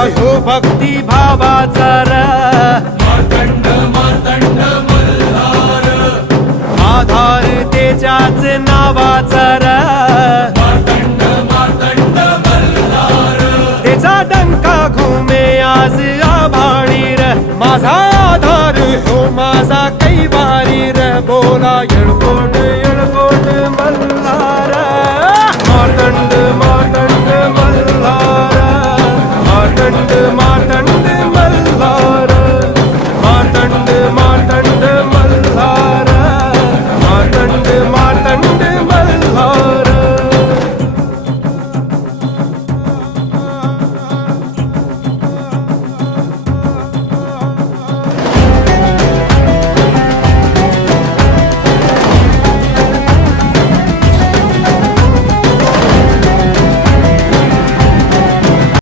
हो भक्ती भावाचा र मार्तंड मार्तंड मल्हार आधार त्याच्याच नावाचा र मार्तंड मार्तंड मल्हार त्याचा डंका घुमे आज आभाळी र माझा आधार हो माझा कैवारी र बोला येळकोट येळकोट मल्हार मार्तंड मार्तंड मल्हार मार्तंड मार्तंड